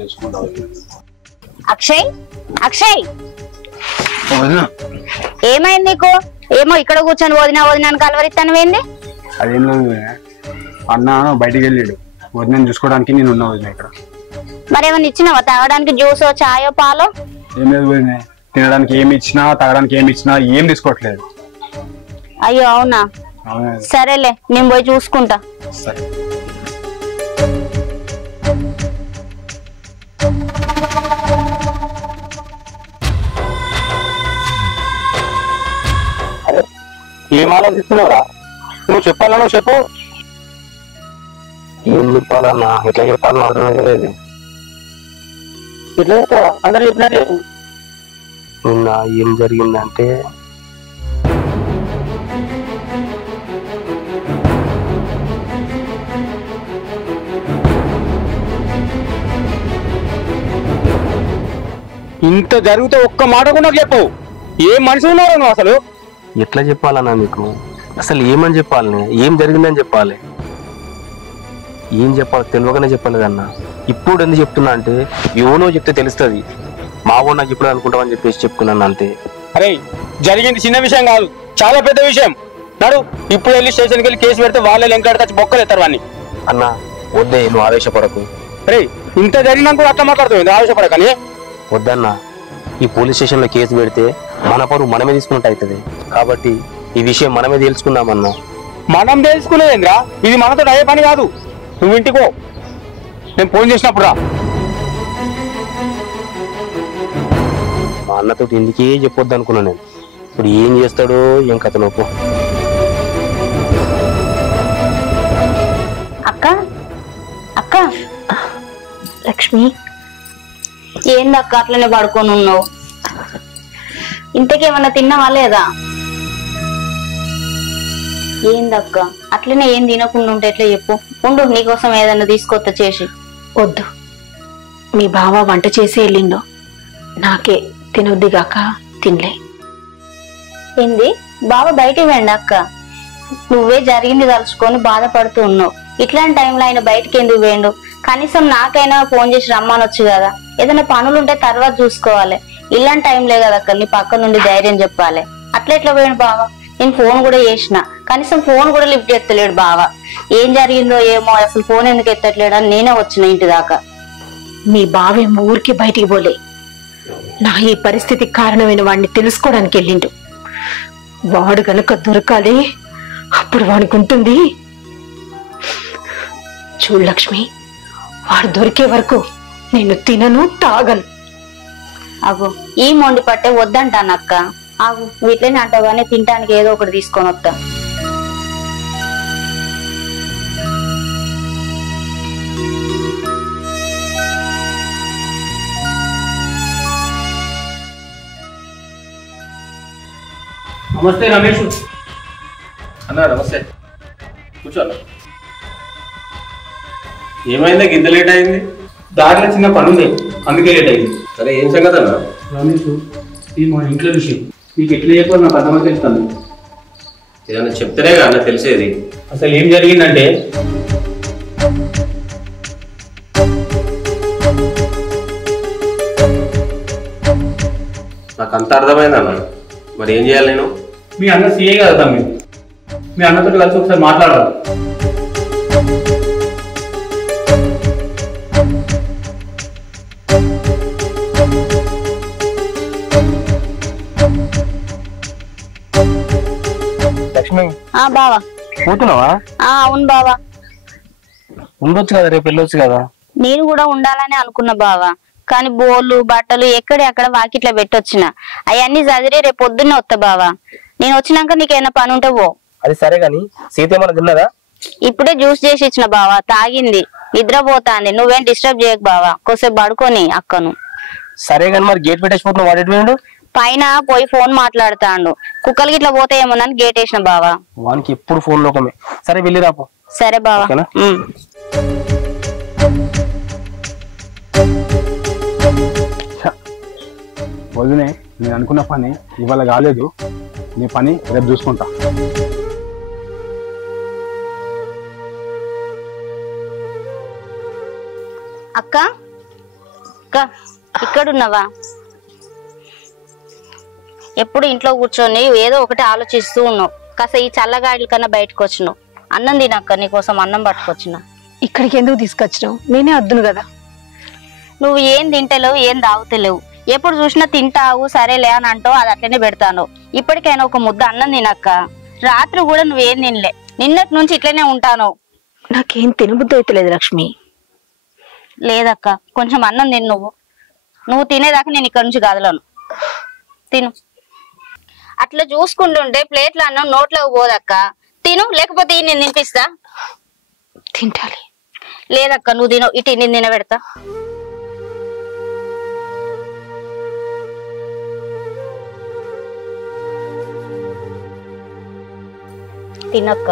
చేసుకుంటావు. అక్షయ్ అక్షయ్ వదినా ఏమైంది నీకు? ఏమో ఇక్కడ కూర్చొని వదినా కలవరిస్తాను ఏంది? అదేం లేదు, అన్న బయటికి వెళ్ళాడు, వదిన చూసుకోవడానికి నేను ఉన్నా వదిన ఇక్కడ. మరేమన్నా ఇచ్చినావా తాగడానికి? జ్యూసో చాయో పాలో? ఏం లేదు వదిన, తినడానికి ఏమి ఇచ్చినా తాగడానికి ఏమి ఇచ్చినా ఏం తీసుకోవట్లేదు. అయ్యో అవునా? సరేలే నేను పోయి చూసుకుంటా. సరే. ఏం ఆలోచిస్తున్నావురా? నువ్వు చెప్పాలన్నా చెప్పు. ఏం చెప్పాలన్నా, ఎట్లా చెప్పాలన్నా అర్థమైతే లేదు. ఎట్లా చెప్తావా? అందరూ చెప్పినట్టే. నిన్న ఏం జరిగిందంటే ఇంత జరిగితే ఒక్క మాట కూడా చెప్పు. ఏం మనిషి ఉన్నావు నువ్వు అసలు? ఎట్లా చెప్పాలన్నా నీకు? అసలు ఏమని చెప్పాలని, ఏం జరిగిందని చెప్పాలి. ఏం చెప్పాలి తెలియకనే చెప్పలేదన్నా. ఇప్పుడు ఎందుకు చెప్తున్నా అంటే ఎవనో చెప్తే తెలుస్తుంది, మావో నాకు ఇప్పుడు అనుకుంటామని చెప్పేసి చెప్తున్నాను అంతే. అరే జరిగింది చిన్న విషయం కాదు, చాలా పెద్ద విషయం. నడు ఇప్పుడు వెళ్ళి స్టేషన్కి వెళ్ళి కేసు పెడితే వాళ్ళే వెంకటచ్చి బొక్కలు ఎత్తారు వాడిని. అన్నా వద్దే, నువ్వు ఆవేశపడకు. అరే ఇంత జరిగినా కూడా అట్లా మాట్లాడుతుంది, ఆవేశపడకని. వద్దన్నా, ఈ పోలీస్ స్టేషన్ లో కేసు పెడితే మన పరువు మనమే తీసుకున్నట్టు అవుతుంది. కాబట్టి ఈ విషయం మనమే తెలుసుకుందామన్నా. మనం తెలుసుకునేదేంద్రా, ఇది మనతో అయ్యే పని కాదు. నువ్వు ఇంటికో, నేను ఫోన్ చేసినప్పుడు రా. మా అన్నతో ఇందుకే చెప్పొద్దు అనుకున్నా నేను. ఇప్పుడు ఏం చేస్తాడో ఏం కథ లోపు. అక్క అక్క లక్ష్మి, ఏందక్క అట్లనే పడుకొని ఉన్నావు? ఇంతకేమన్నా తిన్నావా లేదా? ఏందక్క అట్లనే ఏం తినకుండా ఉంటే ఎట్లా చెప్పు? ఉండు, నీకోసం ఏదన్నా తీసుకొస్తా చేసి. వద్దు, మీ బావ వంట చేసి వెళ్ళిండో, నాకే తినొద్దిగాక తినలే. ఏంది బావ బయటికి వెళ్ళండి అక్క? నువ్వే జరిగింది తలుచుకొని బాధపడుతూ ఉన్నావు. ఇట్లాంటి టైంలో ఆయన బయటికి ఎందుకు వేయండు? కనీసం నాకైనా ఫోన్ చేసి రమ్మనొచ్చు కదా. ఏదైనా పనులు ఉంటే తర్వాత చూసుకోవాలి. ఇలాంటి టైంలే కదా అక్క నీ పక్క నుండి ధైర్యం చెప్పాలి. అట్లా ఎట్లా పోయాడు బావ? నేను ఫోన్ కూడా చేసిన, కనీసం ఫోన్ కూడా లిఫ్ట్ ఎత్తలేడు బావ. ఏం జరిగిందో ఏమో, అసలు ఫోన్ ఎందుకు ఎత్తట్లేడు అని నేనే వచ్చిన ఇంటి దాకా. మీ బావేమో ఊరికి బయటికి పోలే, నా ఈ పరిస్థితికి కారణమైన వాడిని తెలుసుకోవడానికి వెళ్ళిండు. వాడు గనక దొరకాలి, అప్పుడు వాడికి ఉంటుంది. చూడు లక్ష్మి, వాడు దొరికే వరకు నేను తినను తాగను. అగో ఈ మొండి పట్టే వద్దంటాను అక్క. ఆగు, వీటిని అంటావుగానే తినడానికి ఏదో ఒకటి తీసుకొని వస్తా. నమస్తే రమేష్ అన్న. నమస్తే, కూర్చోన్నా. ఏమైందా ఇంత లేట్ అయింది? దారిలో చిన్న పని ఉంది, అందుకే లేట్ అయింది. సరే, ఏం సంగతి అన్న? రమేష్, ఇది మా ఇంట్లో విషయం, నీకు ఎట్లా చెప్పాలి నాకు అర్థమైతే తెలుస్తాను. ఏదన్నా చెప్తేనే కదా తెలిసేది. అసలు ఏం జరిగిందంటే, నాకు అంత అర్థమైంది అన్న. మరి ఏం చేయాలి నేను? మీ అన్న సీఏ కదా తమ్మి, మీ అన్నతో కలిసి ఒకసారి మాట్లాడాలి. లక్ష్మి, బావా పోతున్నావా? అవును బావా. ఉండొచ్చు కదా, రేపు వెళ్ళొచ్చు కదా. నేను కూడా ఉండాలని అనుకున్నా బావా, కానీ బోళ్ళు బట్టలు ఎక్కడే అక్కడ వాకిట్లా పెట్టొచ్చిన. అవన్నీ చదిరి రేపు పొద్దున్నే వస్తా బావా. నేను వచ్చినాక నీకేమైనా పని ఉంటే పో. అది సరే గాని సీత ఏమన్నా తిన్నదా? ఇప్పుడే జ్యూస్ చేసి ఇచ్చిన బావా, తాగింది, నిద్రపోతాంది. నువ్వేం డిస్టర్బ్ చేయకు బావా, కొద్దిసేపు పడుకొని అక్కను. సరే గాని మరి గేట్ పెట్టేసిపోతున్నావు, వాడేటి పోయిండు? పైన పోయి ఫోన్ మాట్లాడుతాండు. కుక్కలు గిట్లా పోతే ఏమోనని గేట్ వేసిన బావా. వానికి ఎప్పుడు ఫోన్ లోకమే. సరే వెళ్ళి రాపో. సరే బావా. వదినే, నేను అనుకున్న పని ఇవాళ కాలేదు, నీ పని రేపు చూసుకుంటా. అక్క ఇక్కడున్నావా? ఎప్పుడు ఇంట్లో కూర్చొని ఏదో ఒకటి ఆలోచిస్తూ ఉన్నావు. కాస్త ఈ చల్లగాడుల కన్నా బయటకు వచ్చినావు. అన్నం తినక్క, నీకోసం అన్నం పట్టుకొచ్చిన. ఇక్కడికి ఎందుకు తీసుకొచ్చినావు? నేనే వద్దును కదా. నువ్వు ఏం తింటలేవు, ఏం తాగుతలేవు. ఎప్పుడు చూసినా తింటావు సరేలే అని అంటావు, అది అట్లనే పెడతాను. ఇప్పటికైనా ఒక ముద్ద అన్నం తినక్క. రాత్రి కూడా నువ్వేం తినలే, నిన్నటి నుంచి ఇట్లనే ఉంటాను. నాకేం తినబుద్ధి అయితే లేదు లక్ష్మి. లేదక్క, కొంచెం అన్నం తిను. నువ్వు తినేదాకా నేను ఇక్కడ నుంచి కదలను. తిను. అట్లా చూసుకుంటుంటే ప్లేట్లో అన్నం నోట్లోకి పోదక్క. తిను, లేకపోతే నేను తినిపిస్తా. తింటాలి. లేదక్క, నువ్వు తిను. ఇటు నేను తినబెడతా. తినక్క.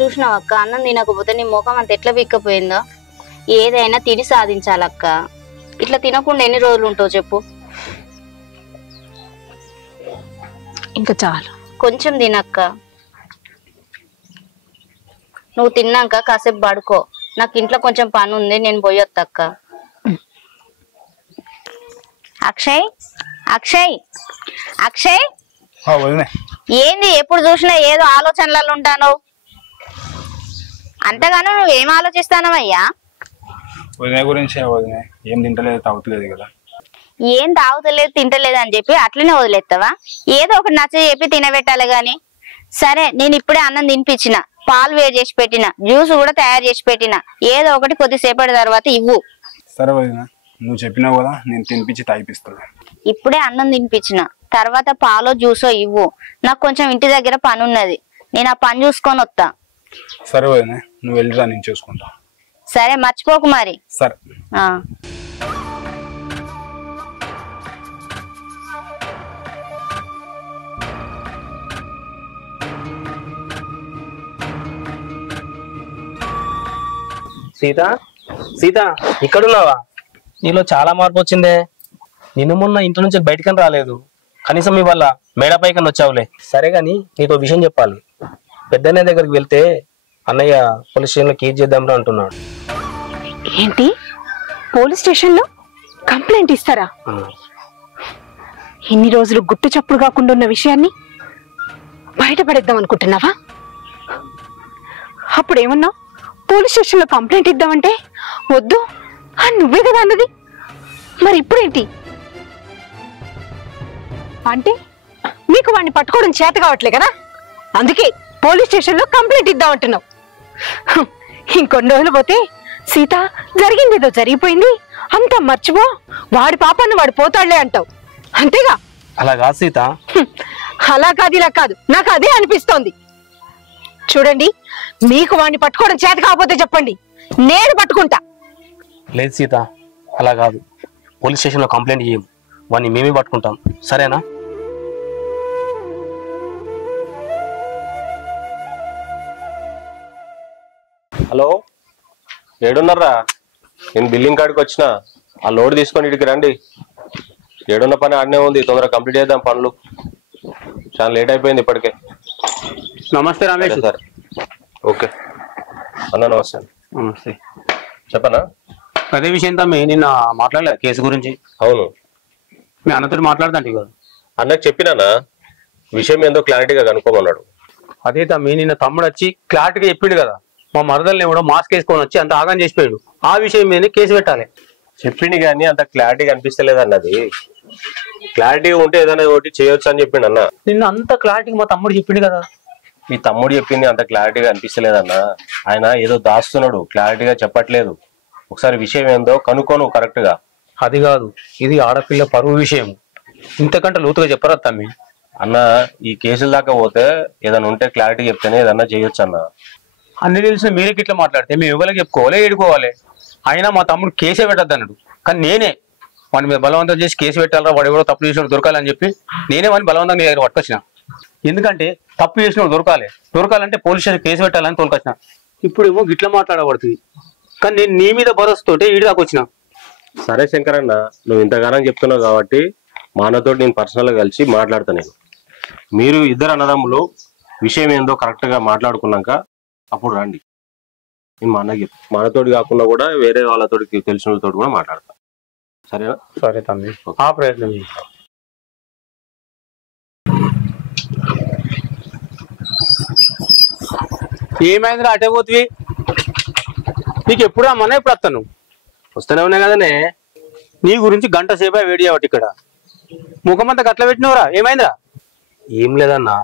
చూసినావక్క, అన్నం తినకపోతే నీ ముఖం అంత ఎట్లా బిక్కపోయిందో. ఏదైనా తిని సాధించాలక్క. ఇట్లా తినకుండా ఎన్ని రోజులు ఉంటావు చెప్పు? ఇంకా చాలు. కొంచెం తినక్క. నువ్వు తిన్నాక కాసేపు పడుకో. నాకు ఇంట్లో కొంచెం పని ఉంది, నేను పోయొత్తక్క. అక్షయ్, అక్షయ్, అక్షయ్, ఏంది ఎప్పుడు చూసినా ఏదో ఆలోచనలలో ఉంటాను? అంతగానో నువ్వేం ఆలోచిస్తానవయ్యా? వదిన గురించి. వదిన ఏం తింటలేదు, తాగుతలేదు కదా. ఏం తాగుతలేదు తింటలేదు అని చెప్పి అట్లనే వదిలేస్తావా? ఏదో ఒకటి నచ్చ చెప్పి తినబెట్టాలి గాని. సరే, నేను ఇప్పుడే అన్నం తినిపించిన, పాలు వేడి చేసి పెట్టిన, జ్యూస్ కూడా తయారు చేసి పెట్టిన. ఏదో ఒకటి కొద్దిసేపటి తర్వాత ఇవ్వు. సరే వదిన, నువ్వు చెప్పినావు కదా, నేను తినిపించి తాగిపిస్తాను. ఇప్పుడే అన్నం తినిపించిన, తర్వాత పాలో జ్యూసో ఇవ్వు. నాకు కొంచెం ఇంటి దగ్గర పని ఉన్నది, నేను ఆ పని చూసుకొని వస్తా. సరే వదిన, నువ్వు వెళ్ళిరా, నేను చూసుకుంటా. సరే, మర్చిపోకు మరి. సరే. సీత, సీత, ఇక్కడున్నావా? నీలో చాలా మార్పు వచ్చిందే. నిన్ను మొన్న ఇంటి నుంచి బయటకని రాలేదు, కనీసం ఇవాళ మేడపైకని వచ్చావులే. సరే గాని నీతో విషయం చెప్పాలి. పెద్దన్నయ్య దగ్గరికి వెళ్తే అన్నయ్య పోలీస్ స్టేషన్లో కేసు చేద్దాంరా అంటున్నాడు. ఏంటి? పోలీస్ స్టేషన్లో కంప్లైంట్ ఇస్తారా? ఇన్ని రోజులు గుట్టు చప్పుడు కాకుండా ఉన్న విషయాన్ని బయటపడేద్దాం అనుకుంటున్నావా? అప్పుడేమన్నావు? పోలీస్ స్టేషన్లో కంప్లైంట్ ఇద్దామంటే వద్దు నువ్వే కదా అన్నది. మరి ఇప్పుడేంటి? అంటే మీకు వాడిని పట్టుకోవడం చేత కావట్లే కదా, అందుకే పోలీస్ స్టేషన్లో కంప్లైంట్ ఇద్దామంటున్నావు. ఇంకొన్ని రోజులు పోతే సీత, జరిగింది ఏదో జరిగిపోయింది, అంతా మర్చిపో, వాడి పాపాన్ని వాడు పోతాడులే అంటావు, అంతేగా? అలా కాదు సీత. అలా కాదు, ఇలా కాదు, నాకు అదే అనిపిస్తోంది. చూడండి, మీకు వాడిని పట్టుకోవడం చేత కాకపోతే చెప్పండి, నేను పట్టుకుంటా. లేదు సీత, అలా కాదు. పోలీస్ స్టేషన్లో కంప్లైంట్ చేయం, వాడిని మేమే పట్టుకుంటాం, సరేనా? హలో, ఏడున్నారా? నేను బిల్లింగ్ కాడికి వచ్చిన. ఆ లోడ్ తీసుకొని ఇక్కడికి రండి. ఏడున్న పని ఆడనే ఉంది, తొందరగా కంప్లీట్ చేద్దాం పనులు. చాలా లేట్ అయిపోయింది ఇప్పటికే. నమస్తే రమేష్. సార్. ఓకే అన్న, నమస్తే. నమస్తే. చెప్పనా? అదే విషయం తమ్మి, నిన్న మాట్లాడలేదు కేసు గురించి. అవును, మీ అన్నతో మాట్లాడతాంటి కదా. అన్నకు చెప్పినానా విషయం ఏందో క్లారిటీగా కనుక్కోమన్నాడు. అదే తమ్మి, నిన్న తమ్ముడు వచ్చి క్లారిటీగా చెప్పిండు కదా, మా మరదల్ని కూడా మాస్క్ వేసుకొని వచ్చి అంత ఆగం చేసిపోయాడు. ఆ విషయం మీద కేసు పెట్టాలి చెప్పింది, కానీ అంత క్లారిటీగా అనిపిస్తలేదు అన్నది. క్లారిటీగా ఉంటే ఏదైనా ఒకటి చేయొచ్చు అని చెప్పిండు అన్న. నిన్న అంత క్లారిటీగా మా తమ్ముడు చెప్పిండు కదా. మీ తమ్ముడు చెప్పింది అంత క్లారిటీగా అనిపిస్తలేదన్న. ఆయన ఏదో దాస్తున్నాడు, క్లారిటీగా చెప్పట్లేదు. ఒకసారి విషయం ఏందో కనుక్కోను కరెక్ట్ గా. అది కాదు, ఇది ఆడపిల్ల పరువు విషయం, ఇంతకంటే లోతుగా చెప్పరా తమ్మి? అన్న, ఈ కేసుల దాకా పోతే ఏదైనా ఉంటే క్లారిటీ చెప్తేనే ఏదన్నా చేయొచ్చు అన్న. అన్ని తెలిసిన మీరే ఇట్లా మాట్లాడితే మేము ఎవరికి చెప్పుకోవాలి, ఏడుకోవాలి? అయినా మా తమ్ముడు కేసే పెట్టద్దు అన్నాడు, కానీ నేనే వాడి మీద బలవంతం చేసి కేసు పెట్టాలరా, వాడు ఎవరో తప్పు చేసినప్పుడు దొరకాలని చెప్పి నేనే వాడిని బలవంతంగా దగ్గర పట్టుకొచ్చిన. ఎందుకంటే తప్పు చేసినప్పుడు దొరకాలంటే పోలీస్ స్టేషన్ కేసు పెట్టాలని తోలుకొచ్చిన. ఇప్పుడు ఏమో గిట్లా మాట్లాడబడుతుంది, కానీ నేను నీ మీద భరోసాతోటే ఈడు దాకా వచ్చిన. సరే శంకర్ అన్న, నువ్వు ఇంతగానం చెప్తున్నావు కాబట్టి మా అన్నతో నేను పర్సనల్ గా కలిసి మాట్లాడతా. నేను మీరు ఇద్దరు అన్నదమ్ములు విషయం ఏందో కరెక్ట్ గా మాట్లాడుకున్నాక అప్పుడు రండి. నేను మా అన్నకి మనతోటి కాకుండా కూడా వేరే వాళ్ళతోటి తెలిసిన వాళ్ళతో కూడా మాట్లాడతా. సరేనా? సరే తమ్మి, ఆ ప్రయత్నం చేస్తా. ఏమైందిరా అటే పోతువి? నీకు ఎప్పుడు అమ్మన్నా ఎప్పుడు వస్తాను? వస్తూనే ఉన్నాయి కదనే. నీ గురించి గంట సేపే వేడి అవ్వటి ఇక్కడ. ముఖమంతా గట్ల పెట్టినవరా? ఏమైందిరా? ఏం లేదన్నా,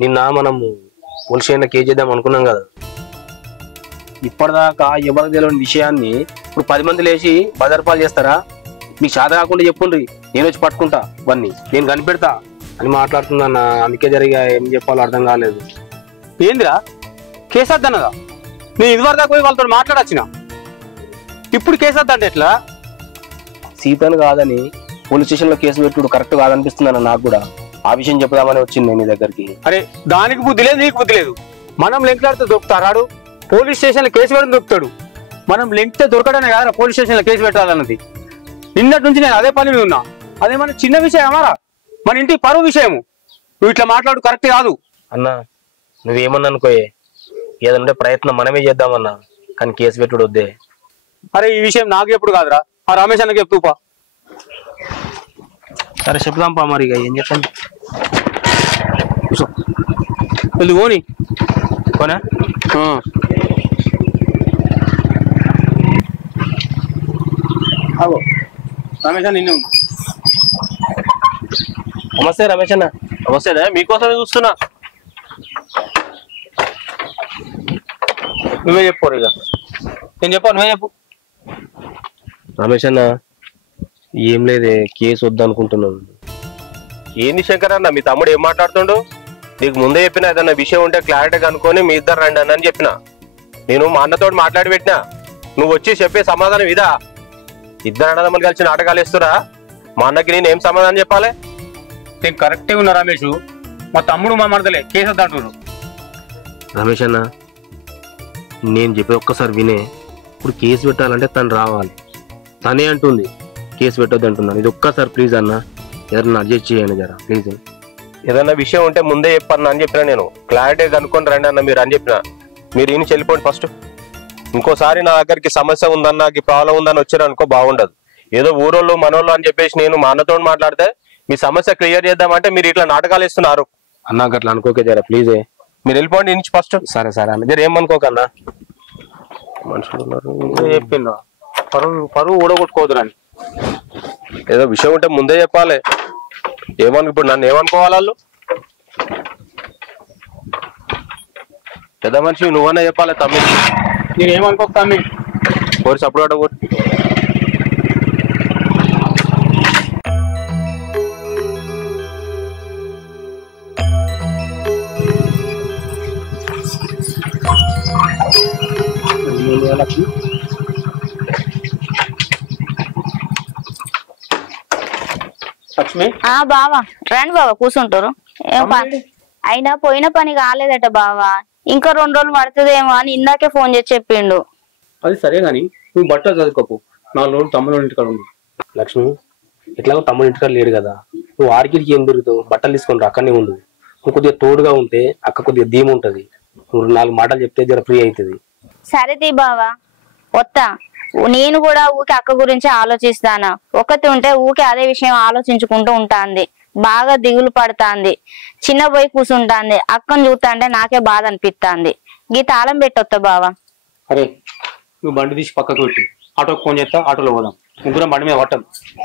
నిన్న మనము పోలీస్ స్టేషన్లో కేసు చేద్దాం అనుకున్నాం కదా. ఇప్పటిదాకా ఎవరికి తెలియని విషయాన్ని ఇప్పుడు 10 మంది లేచి బజార్పాలు చేస్తారా? మీకు శాత కాకుండా చెప్పుండ్రి, నేను వచ్చి పట్టుకుంటా ఇవన్నీ, నేను కనిపెడతా అని మాట్లాడుతుందన్న. అందుకే జరిగా ఏం చెప్పాలో అర్థం కాలేదు. ఏందిరా కేసు వద్దన్నదా? నేను ఇదివరకు దాకా పోయి వాళ్ళతో మాట్లాడొచ్చిన, ఇప్పుడు కేసు వద్దంటే ఎట్లా? సీతను కాదని పోలీస్ స్టేషన్లో కేసు పెట్టుడు కరెక్ట్ కాదనిపిస్తుందన్న నాకు కూడా. ఆ విషయం చెప్దామని వచ్చింది నేను నీ దగ్గరికి. అరే దానికి బుద్ధి లేదు, నీకు బుద్ధి లేదు. మనం లెంక్లాడితే దొరుకుతారాడు? పోలీస్ స్టేషన్లో కేసు పెట్టడం దొరుకుతాడు. మనం లెంక్తే దొరకడనే కదా పోలీస్ స్టేషన్లో కేసు పెట్టాలన్నది. నిన్నటి నుంచి నేను అదే పని మీద ఉన్నా. అదేమన్నా చిన్న విషయం అమారా? మన ఇంటి పరువు విషయము. నువ్వు ఇట్లా మాట్లాడు కరెక్ట్ కాదు. అన్నా నువ్వేమన్నా అనుకోయే, ఏదంటే ప్రయత్నం మనమే చేద్దామన్నా, కానీ కేసు పెట్టుడు వద్దే. అరే ఈ విషయం నాకు ఎప్పుడు కాదురా, ఆ రమేష్ అన్నకి చెప్తూపా. సరే చెప్దాంపా, మరి ఇక ఏం చెప్పండి. వెళ్ళి పోని పోనా? రమేష్ అన్న నిన్నే ఉన్నా. నమస్తే రమేష్ అన్న. నమస్తేనే, మీకోసమే చూస్తున్నా. నువ్వే చెప్పు ఇక. నేను చెప్పా, నువ్వే చెప్పు. రమేష్ అన్న ఏం లేదే, కేసు వద్దనుకుంటున్నాను. ఏంది శంకర్ అన్న, మీ తమ్ముడు ఏం మాట్లాడుతుండు? నీకు ముందే చెప్పిన ఏదన్నా విషయం ఉంటే క్లారిటీ కనుక్కొని మీ ఇద్దరు రండి అని చెప్పిన. నేను మా అన్నతో మాట్లాడి పెట్టినా, నువ్వు వచ్చి చెప్పే సమాధానం ఇదా? ఇద్దరు అన్నదమ్మని కలిసి నాటకాలు వేస్తురా? మా అన్నకి నేను ఏం సమాధానం చెప్పాలి? నేను కరెక్టే ఉన్నా రమేష్. మా తమ్ముడు మా మరదలే కేసు వద్దంటున్నారు. రమేష్ అన్న నేను చెప్పే ఒక్కసారి వినే. ఇప్పుడు కేసు పెట్టాలంటే తను రావాలి. తనే అంటుంది కేసు పెట్టొద్దు అంటున్నాను. ఇది ఒక్కసారి ప్లీజ్ అన్న, ఎవరన్నా అడ్జస్ట్ చేయండి జరా ప్లీజ్. ఏదన్నా విషయం ఉంటే ముందే చెప్పన్నా అని చెప్పిన. నేను క్లారిటీ కనుక్కొని రండి అన్న మీరు అని చెప్పిన. మీరు ఈయన చెల్లిపోండి ఫస్ట్. ఇంకోసారి నా దగ్గరికి సమస్య ఉందన్న, నాకు ప్రాబ్లం ఉందని వచ్చారు అనుకో బాగుండదు. ఏదో ఊరోళ్ళు మనోళ్ళు అని చెప్పేసి నేను మా అన్నతో మాట్లాడితే మీ సమస్య క్లియర్ చేద్దామంటే మీరు ఇట్లా నాటకాలు ఇస్తున్నారు. అన్నా అట్లా అనుకోకే జరా ప్లీజే. మీరు వెళ్ళిపోండి నుంచి ఫస్ట్. సరే సరే అన్న, జర ఏమనుకోకన్నా. మనుషులు ఉన్నారు చెప్పిండ్రా, పరువు ఊడగొట్టుకోదురని. ఏదో విషయం ఉంటే ముందే చెప్పాలి. ఇప్పుడు నన్ను ఏమనుకోవాలి వాళ్ళు? పెద్ద మనిషి నువ్వన్నా చెప్పాలి. తమ్మి నేనేమనుకోక తమ్మి. కోరి సపోర్ట్ కూడా. లక్ష్మి బావా రండి బావా, కూర్చుంటారు. ఏం పని అయినా పోయిన పని కాలేదట బావా, ఇంకా 2 రోజులు పడుతుందేమో అని ఇందాకే ఫోన్ చేసి చెప్పిండు. అది సరే గాని నువ్వు బట్టలు చదువుకోపు. 4 రోజులు తమ్ముడు ఇంటికాడ ఉంది. లక్ష్మి ఎట్లాగో తమ్ముడు ఇంటికాడ లేడు కదా, నువ్వు ఆడికిడికి ఏం దొరుకుతావు? బట్టలు తీసుకుంటా అక్కడనే ఉండు. నువ్వు కొద్దిగా తోడుగా ఉంటే అక్క కొద్దిగా ధీమ ఉంటది. నువ్వు 4 మాటలు చెప్తే జర ఫ్రీ అవుతుంది. సరే తీ బావా వస్తా. నేను కూడా ఊకే అక్క గురించి ఆలోచిస్తానా. ఒకటి ఉంటే ఊకే అదే విషయం ఆలోచించుకుంటూ ఉంటాంది. బాగా దిగులు పడుతాంది. చిన్న పోయి కూర్చుంటాంది. అక్కను చూస్తా అంటే నాకే బాధ అనిపిస్తాంది. గీ తాళం పెట్టొత్తా బావా. అరే నువ్వు బండి తీసి పక్కకు పెట్టి ఆటోకి ఫోన్ చేస్తా, ఆటోలో పోదాం. ముగ్గురం బండి మీద పట్టం.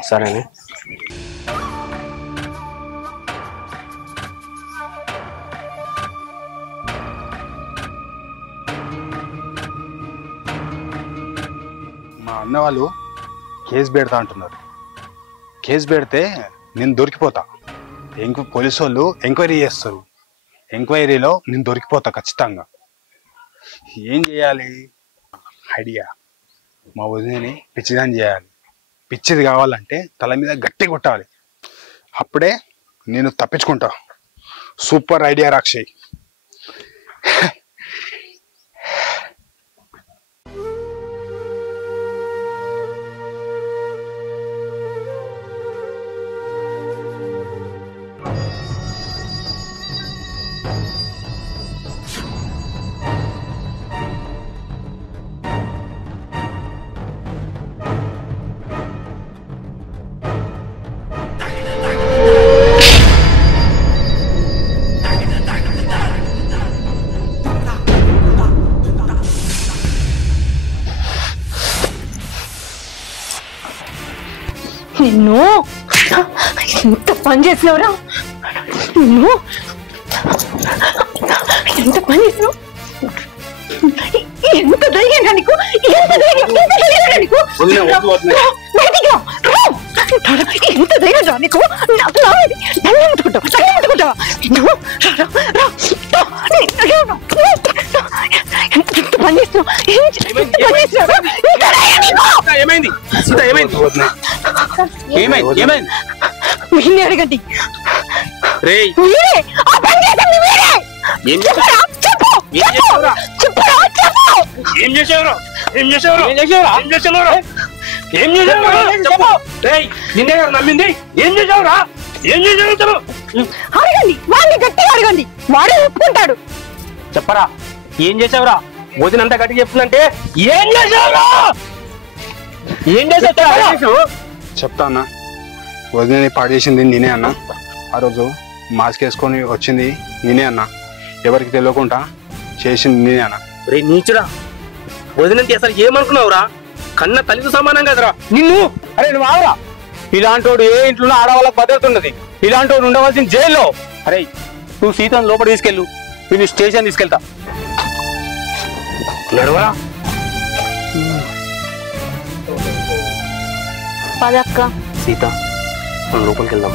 సరేనే. మా అన్న వాళ్ళు కేసు పెడతా అంటున్నారు. కేసు పెడితే నేను దొరికిపోతా. పోలీసు వాళ్ళు ఎంక్వైరీ చేస్తారు. ఎంక్వైరీలో నేను దొరికిపోతా ఖచ్చితంగా. ఏం చేయాలి? ఐడియా, మా వదినని పిచ్చిదాన్ని చేయాలి. పిచ్చిది కావాలంటే తల మీద గట్టి కొట్టాలి. అప్పుడే నేను తప్పించుకుంటా. Super idea రాక్షయ్. నిన్ను ఎంత పని చేసినవరా నిన్ను ఎంత పని చేసినావు ఎంత ధైర్యం నీకు ఎంత ధైర్యం నీకు ఎంత ధైర్యం రా నీకు నన్ను ముట్టుకుంటావా ఎంత పని చేస్తున్నావు ఏమైంది సీత ఏమైంది ఏమైంది వీళ్ళని అడగండి రేయ్ నిన్నే నమ్మింది ఏం చేసావురా ఏం చేసావు అడగండి వాడిని గట్టిగా అడగండి వాడే ఒప్పుకుంటాడు చెప్పరా ఏం చేసావురా వదినంతా గట్టిగా చెప్తుందంటే ఏం చేసావురా ఏం చేసావు చెప్తా అన్న వదిన పాడు చేసింది నేనే అన్న ఆ రోజు మాస్క్ వేసుకొని వచ్చింది నేనే అన్న ఎవరికి తెలియకుండా చేసింది నేనే అన్న రే నీచురా వదినంటే అసలు ఏమనుకున్నావురా కన్న తల్లితో సమానం కదరా నిన్ను అరే నువ్వు ఆవరా ఇలాంటోడు ఏ ఇంట్లో ఆడవాళ్ళకి భద్రత ఉన్నది ఇలాంటోడు ఉండవలసిన జైల్లో అరే నువ్వు సీతను లోపల తీసుకెళ్ళు నేను స్టేషన్ తీసుకెళ్తా నడవరా పదక్క సీత మనం లోపలికి వెళ్దాం